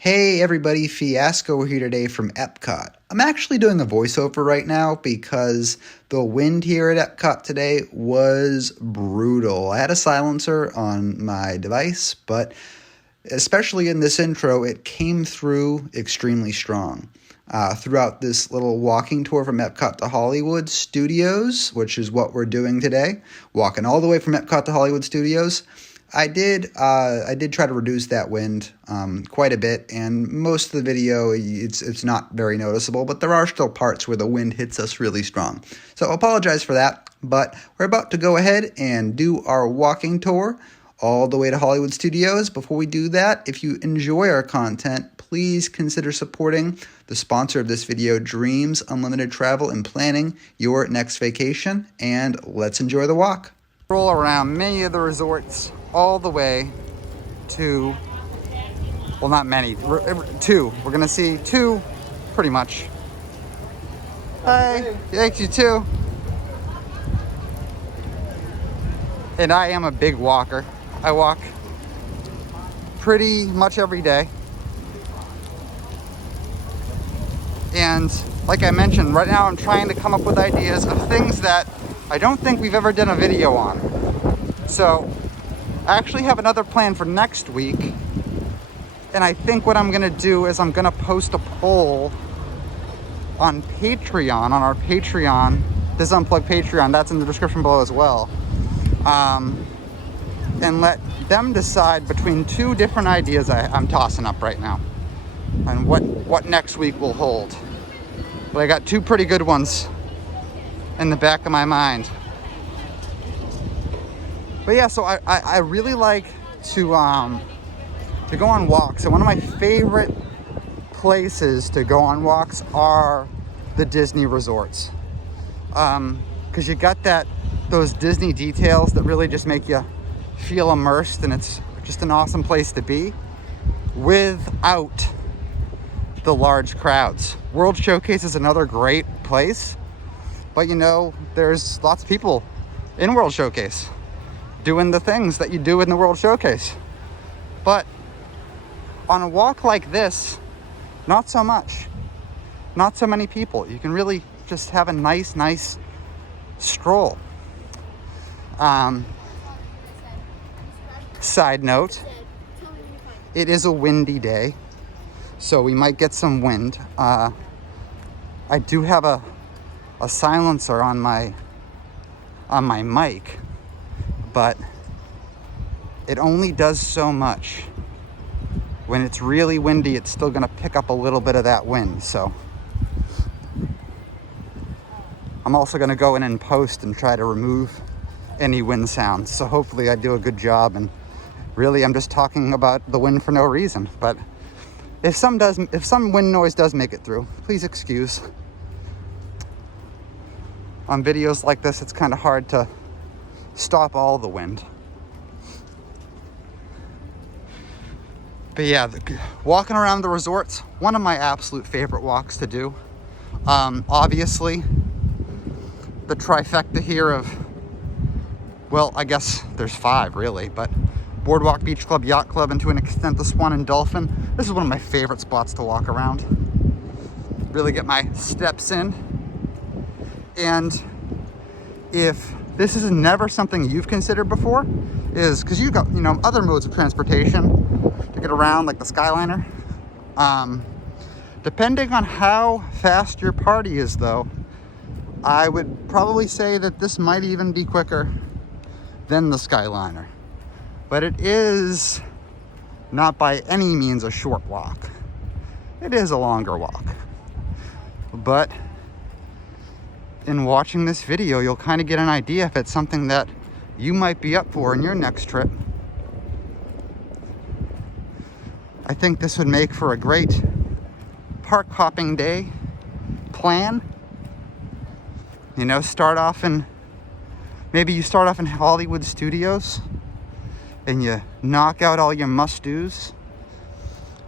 Hey everybody, Fiasco here today from EPCOT. I'm actually doing a voiceover right now because the wind here at EPCOT today was brutal. I had a silencer on my device, but especially in this intro, it came through extremely strong. Throughout this little walking tour from EPCOT to Hollywood Studios, which is what we're doing today, walking all the way from EPCOT to Hollywood Studios, I did try to reduce that wind quite a bit, and most of the video, it's not very noticeable, but there are still parts where the wind hits us really strong. So I apologize for that, but we're about to go ahead and do our walking tour all the way to Hollywood Studios. Before we do that, if you enjoy our content, please consider supporting the sponsor of this video, Dreams Unlimited Travel and Planning your next vacation, and let's enjoy the walk. Roll around many of the resorts all the way to, well, not many, two. We're gonna see two, pretty much. Hi, thank you too. And I am a big walker. I walk pretty much every day. And like I mentioned, right now I'm trying to come up with ideas of things that I don't think we've ever done a video on. So I actually have another plan for next week. And I think what I'm gonna do is I'm gonna post a poll on Patreon, on our Patreon. This Unplugged Patreon, that's in the description below as well. And let them decide between two different ideas I'm tossing up right now. And what next week will hold. But I got two pretty good ones in the back of my mind. But yeah, so I really like to go on walks. And one of my favorite places to go on walks are the Disney resorts. Because you got those Disney details that really just make you feel immersed, and it's just an awesome place to be without the large crowds. World Showcase is another great place, but you know, there's lots of people in World Showcase doing the things that you do in the World Showcase. But on a walk like this, not so much. Not so many people. You can really just have a nice stroll. Side note, it is a windy day, so we might get some wind. I do have a silencer on my mic, but it only does so much. When it's really windy, it's still gonna pick up a little bit of that wind. So I'm also gonna go in and post and try to remove any wind sounds. So hopefully I do a good job, and really I'm just talking about the wind for no reason. But if some wind noise does make it through, please excuse. On videos like this, it's kind of hard to stop all the wind. But yeah, walking around the resorts, one of my absolute favorite walks to do. Obviously, the trifecta here of, well, I guess there's five really, but Boardwalk, Beach Club, Yacht Club, and to an extent the Swan and Dolphin. This is one of my favorite spots to walk around. Really get my steps in. And if this is never something you've considered before, is because you've got, other modes of transportation to get around, like the Skyliner. Depending on how fast your party is though, I would probably say that this might even be quicker than the Skyliner. But it is not by any means a short walk. It is a longer walk. But in watching this video, you'll kind of get an idea if it's something that you might be up for in your next trip. I think this would make for a great park hopping day plan. Maybe you start off in Hollywood Studios and you knock out all your must-dos,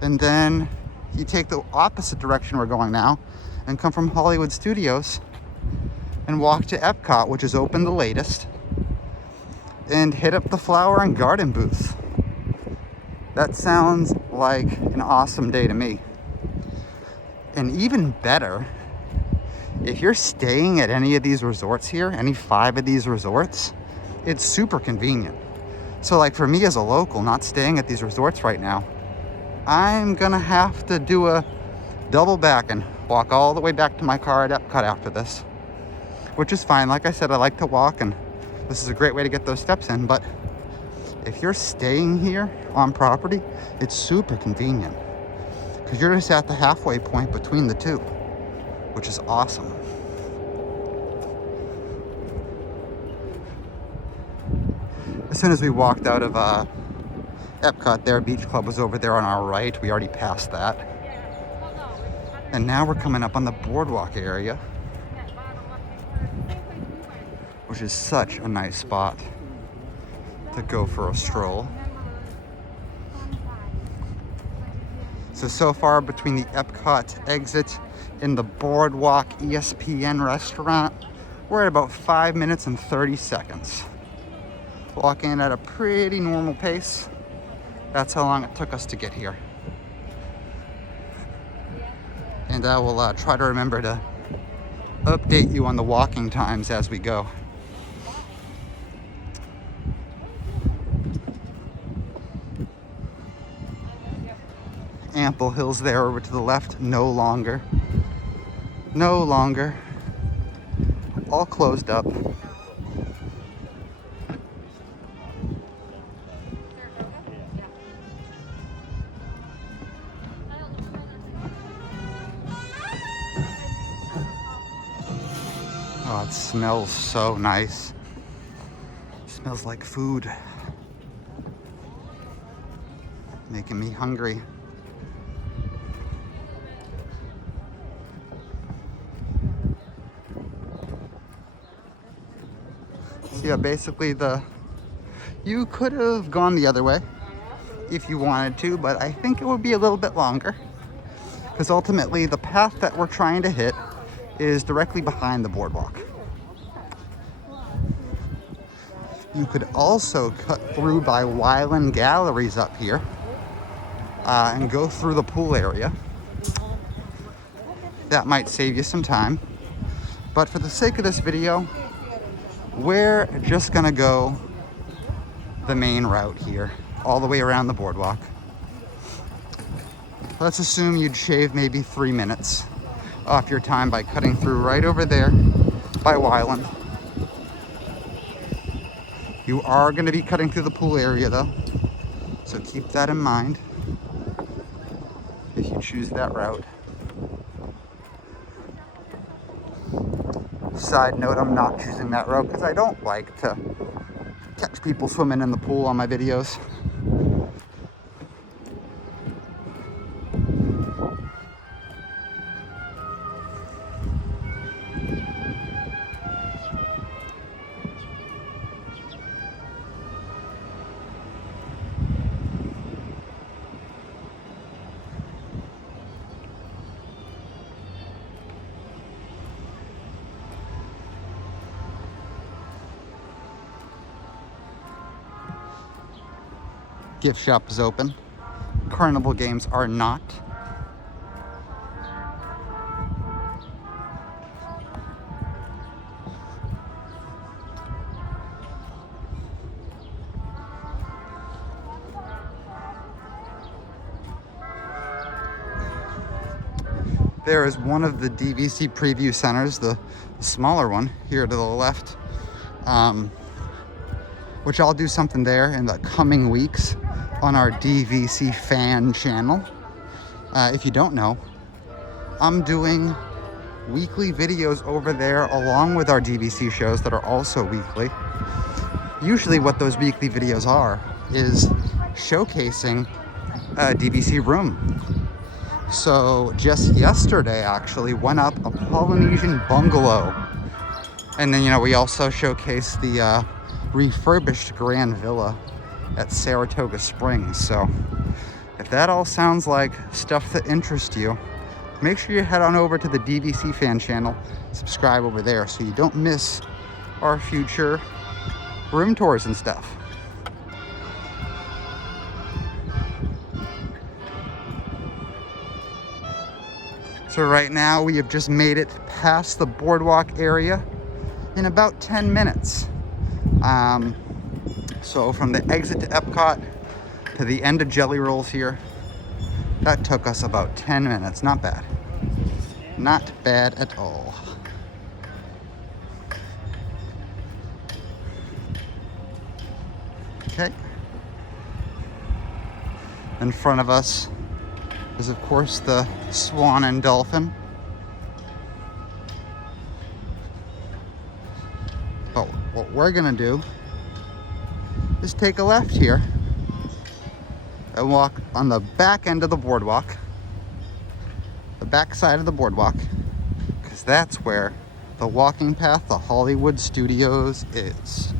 and then you take the opposite direction we're going now and come from Hollywood Studios and walk to EPCOT, which is open the latest, and hit up the flower and garden booth. That sounds like an awesome day to me. And even better, if you're staying at any of these resorts here, any 5 of these resorts, it's super convenient. So like for me as a local, not staying at these resorts right now, I'm gonna have to do a double back and walk all the way back to my car at EPCOT after this, which is fine. Like I said, I like to walk, and this is a great way to get those steps in. But if you're staying here on property, it's super convenient because you're just at the halfway point between the two, which is awesome. As soon as we walked out of EPCOT there, Beach Club was over there on our right. We already passed that. And now we're coming up on the Boardwalk area, which is such a nice spot to go for a stroll. So far between the EPCOT exit and the Boardwalk ESPN restaurant, we're at about 5 minutes and 30 seconds. Walking at a pretty normal pace. That's how long it took us to get here. And I will try to remember to update you on the walking times as we go. Ample hills there over to the left, no longer. No longer. All closed up. Oh, it smells so nice. It smells like food. Making me hungry. So yeah, basically you could have gone the other way if you wanted to, but I think it would be a little bit longer because ultimately the path that we're trying to hit is directly behind the boardwalk. You could also cut through by Wyland Galleries up here and go through the pool area. That might save you some time. But for the sake of this video, we're just gonna go the main route here, all the way around the boardwalk. Let's assume you'd shave maybe 3 minutes off your time by cutting through right over there by Wyland. You are going to be cutting through the pool area though, so keep that in mind if you choose that route. Side note, I'm not choosing that route because I don't like to catch people swimming in the pool on my videos. Gift shop is open. Carnival games are not. There is one of the DVC preview centers, the smaller one here to the left, which I'll do something there in the coming weeks on our DVC fan channel. If you don't know, I'm doing weekly videos over there along with our DVC shows that are also weekly. Usually what those weekly videos are is showcasing a DVC room. So just yesterday actually went up a Polynesian bungalow. And then, we also showcased the refurbished Grand Villa at Saratoga Springs. So if that all sounds like stuff that interests you, make sure you head on over to the DVC fan channel, subscribe over there so you don't miss our future room tours and stuff. So right now we have just made it past the boardwalk area in about 10 minutes. So from the exit to EPCOT to the end of Jelly Rolls here, that took us about 10 minutes. Not bad. Not bad at all. Okay. In front of us is, of course, the swan and dolphin. But what we're gonna do is take a left here and walk on the back end of the boardwalk, the back side of the boardwalk, because that's where the walking path to Hollywood Studios is.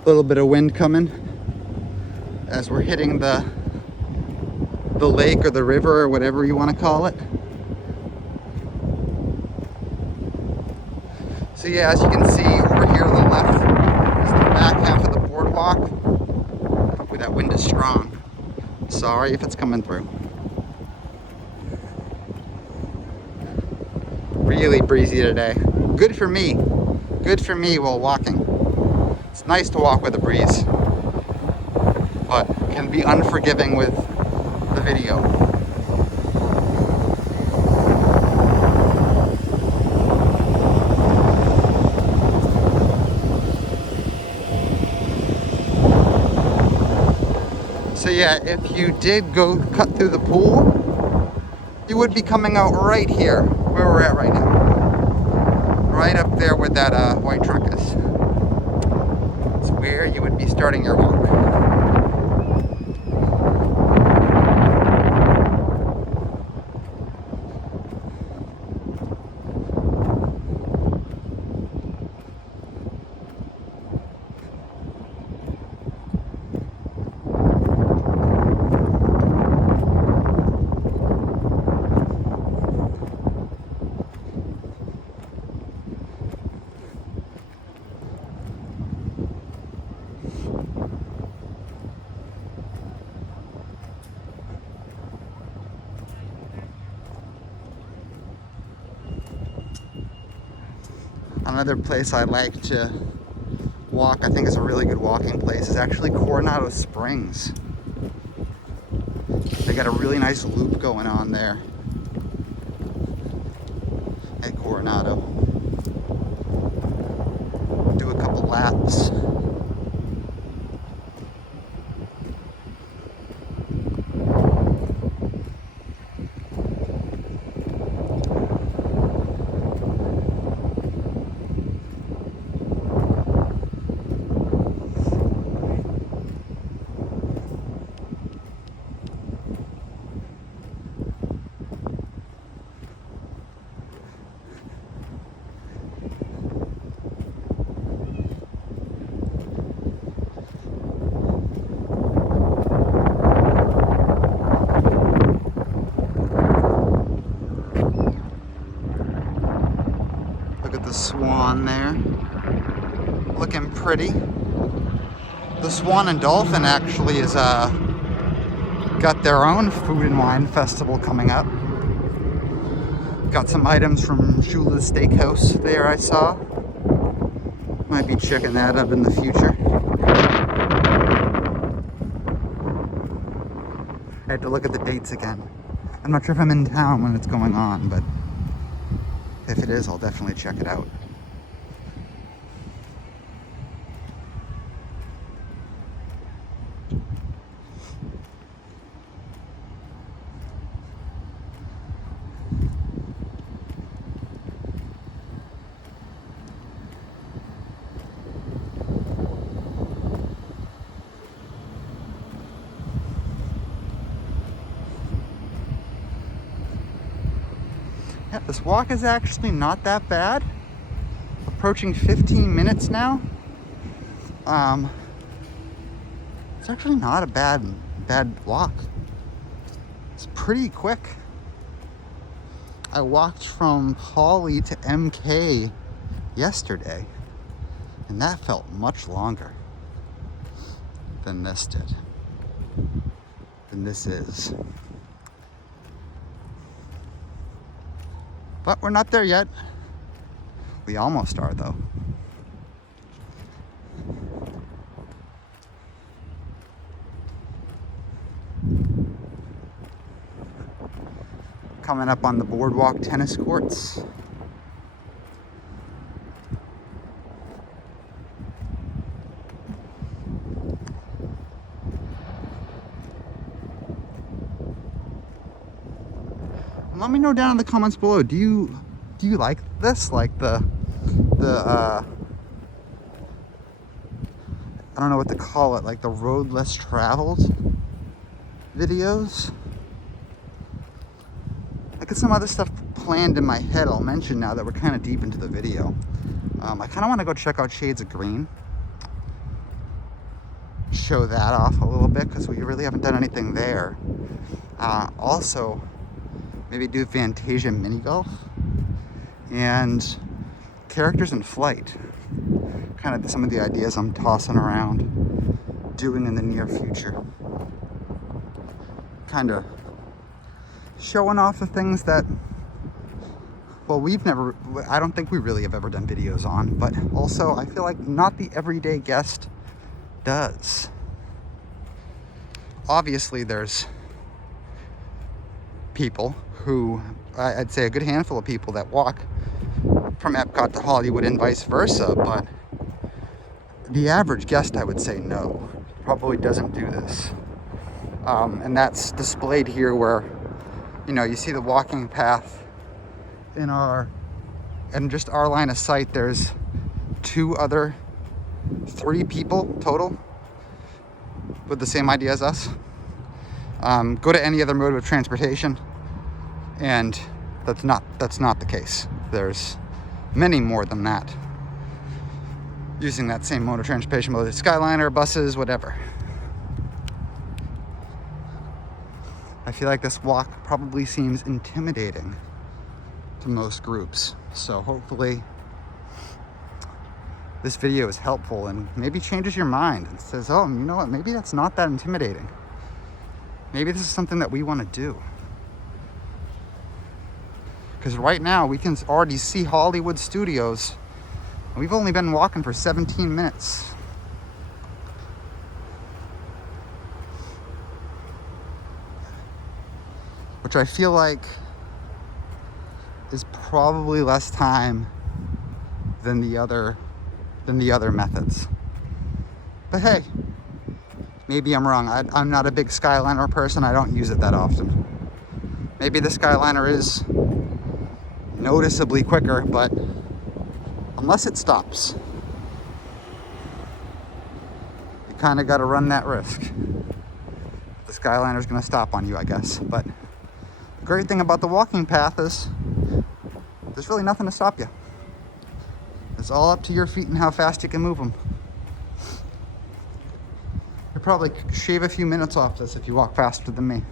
A little bit of wind coming as we're hitting the lake or the river or whatever you want to call it. So yeah, as you can see over here to the left is the back half of the boardwalk. Hopefully that wind is strong. Sorry if it's coming through. Really breezy today. Good for me. Good for me while walking. It's nice to walk with a breeze, but can be unforgiving with the video. So yeah, if you did go cut through the pool, you would be coming out right here, where we're at right now. Right up there where that white truck is. It's where you would be starting your walk. Another place I like to walk, I think is a really good walking place, is actually Coronado Springs. They got a really nice loop going on there at Coronado. Do a couple laps. The swan there, looking pretty. The swan and dolphin actually is got their own food and wine festival coming up. Got some items from Shula's Steakhouse there I saw. Might be checking that out in the future. I had to look at the dates again. I'm not sure if I'm in town when it's going on, but if it is, I'll definitely check it out. Yeah, this walk is actually not that bad. approaching 15 minutes now. It's actually not a bad walk. It's pretty quick. I walked from Holly to MK yesterday, and that felt much longer than this did, than this is. But we're not there yet. We almost are, though. Coming up on the Boardwalk tennis courts. Let me know down in the comments below. Do you like this? Like the I don't know what to call it, like the road less traveled videos? I got some other stuff planned in my head I'll mention now that we're kind of deep into the video. I kind of want to go check out Shades of Green. Show that off a little bit because we really haven't done anything there. Also, maybe do Fantasia mini golf and characters in flight. Kind of some of the ideas I'm tossing around doing in the near future. Kind of showing off the things that, well, I don't think we really have ever done videos on, but also I feel like not the everyday guest does. Obviously there's people who, I'd say a good handful of people that walk from Epcot to Hollywood and vice versa, but the average guest, I would say no, probably doesn't do this. And that's displayed here where, you know, you see the walking path in just our line of sight. There's 3 people total with the same idea as us. Go to any other mode of transportation, and that's not the case. There's many more than that using that same mode of transportation, whether it's Skyliner, buses, whatever. I feel like this walk probably seems intimidating to most groups. So hopefully this video is helpful and maybe changes your mind and says, oh, you know what, maybe that's not that intimidating. Maybe this is something that we want to do. Because right now we can already see Hollywood Studios. And we've only been walking for 17 minutes. Which I feel like is probably less time than the other methods. But hey, maybe I'm wrong. I'm not a big Skyliner person. I don't use it that often. Maybe the Skyliner is noticeably quicker, but unless it stops, you kind of got to run that risk. The Skyliner is going to stop on you, I guess. But the great thing about the walking path is there's really nothing to stop you. It's all up to your feet and how fast you can move them. You'll probably shave a few minutes off this if you walk faster than me.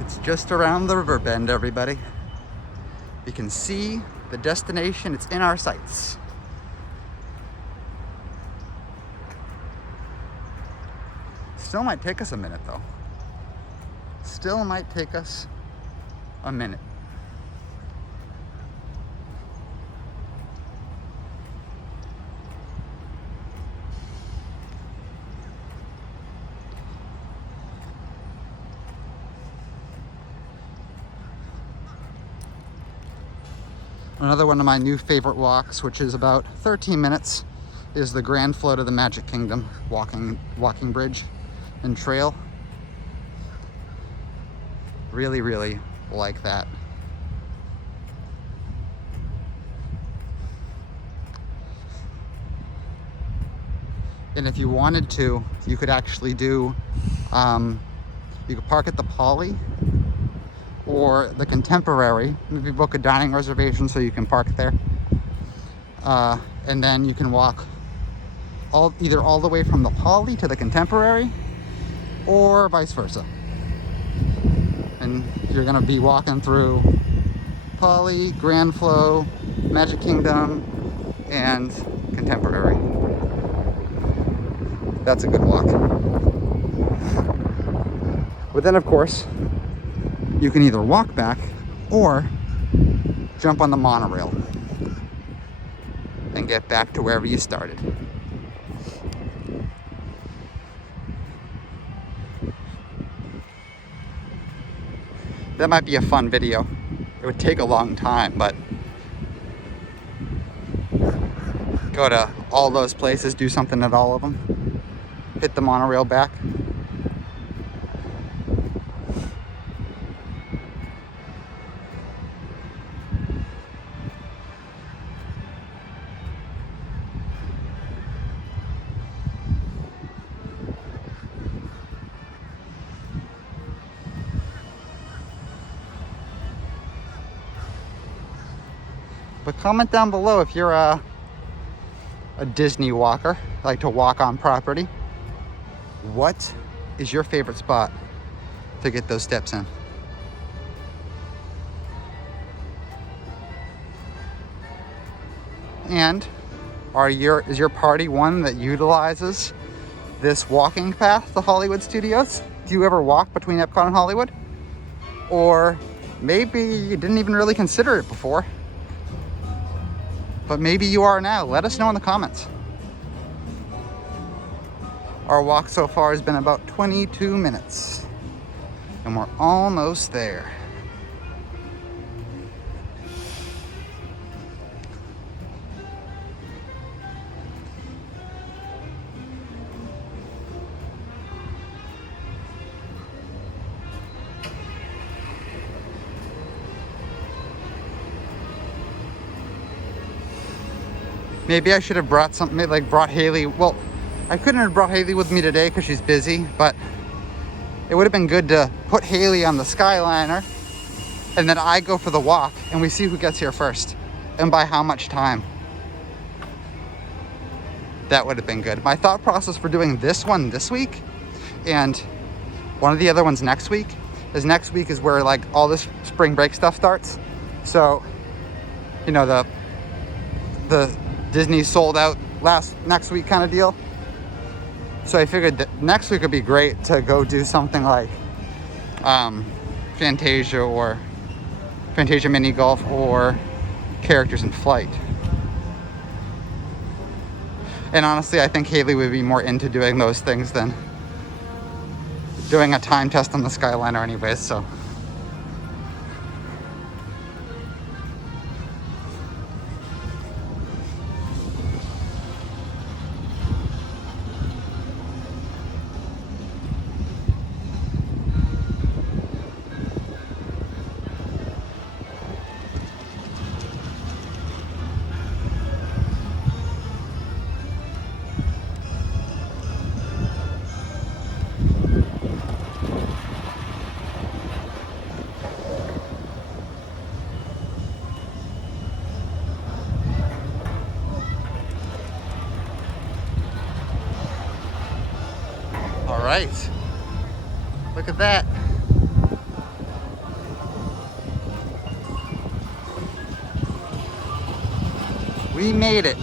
It's just around the river bend, everybody. You can see the destination. It's in our sights. Still might take us a minute, though. Still might take us a minute. Another one of my new favorite walks, which is about 13 minutes, is the Grand Float of the Magic Kingdom walking bridge. and trail. Really, really like that. And if you wanted to, you could actually do, you could park at the Poly or the Contemporary. Maybe book a dining reservation so you can park there. And then you can walk either all the way from the Poly to the Contemporary or vice versa. And you're gonna be walking through Poly, Grand Flow, Magic Kingdom, and Contemporary. That's a good walk. But then, of course, you can either walk back or jump on the monorail and get back to wherever you started. That might be a fun video. It would take a long time, but go to all those places, do something at all of them, hit the monorail back. But comment down below if you're a Disney walker, like to walk on property. What is your favorite spot to get those steps in? And is your party one that utilizes this walking path to Hollywood Studios? Do you ever walk between Epcot and Hollywood? Or maybe you didn't even really consider it before, but maybe you are now. Let us know in the comments. Our walk so far has been about 22 minutes, and we're almost there. Maybe I should have brought something, like brought Haley. Well, I couldn't have brought Haley with me today because she's busy, but it would have been good to put Haley on the Skyliner and then I go for the walk and we see who gets here first and by how much time. That would have been good. My thought process for doing this one this week and one of the other ones next week is where like all this spring break stuff starts. So, you know, the Disney sold out next week kind of deal. So I figured that next week would be great to go do something like Fantasia or Fantasia Mini Golf or Characters in Flight. And honestly, I think Haley would be more into doing those things than doing a time test on the Skyliner anyways, so. All right, look at that. We made it.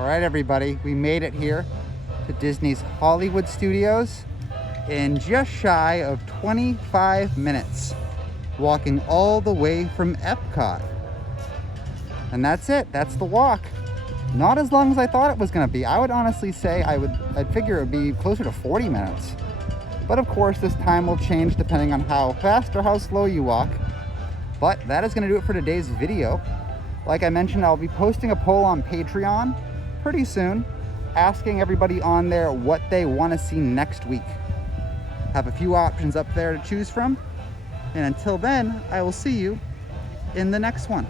All right, everybody, we made it here to Disney's Hollywood Studios in just shy of 25 minutes, walking all the way from EPCOT. And that's it, that's the walk. Not as long as I thought it was gonna be. I would honestly say I'd figure it would be closer to 40 minutes. But of course, this time will change depending on how fast or how slow you walk. But that is gonna do it for today's video. Like I mentioned, I'll be posting a poll on Patreon pretty soon, asking everybody on there what they wanna see next week. Have a few options up there to choose from. And until then, I will see you in the next one.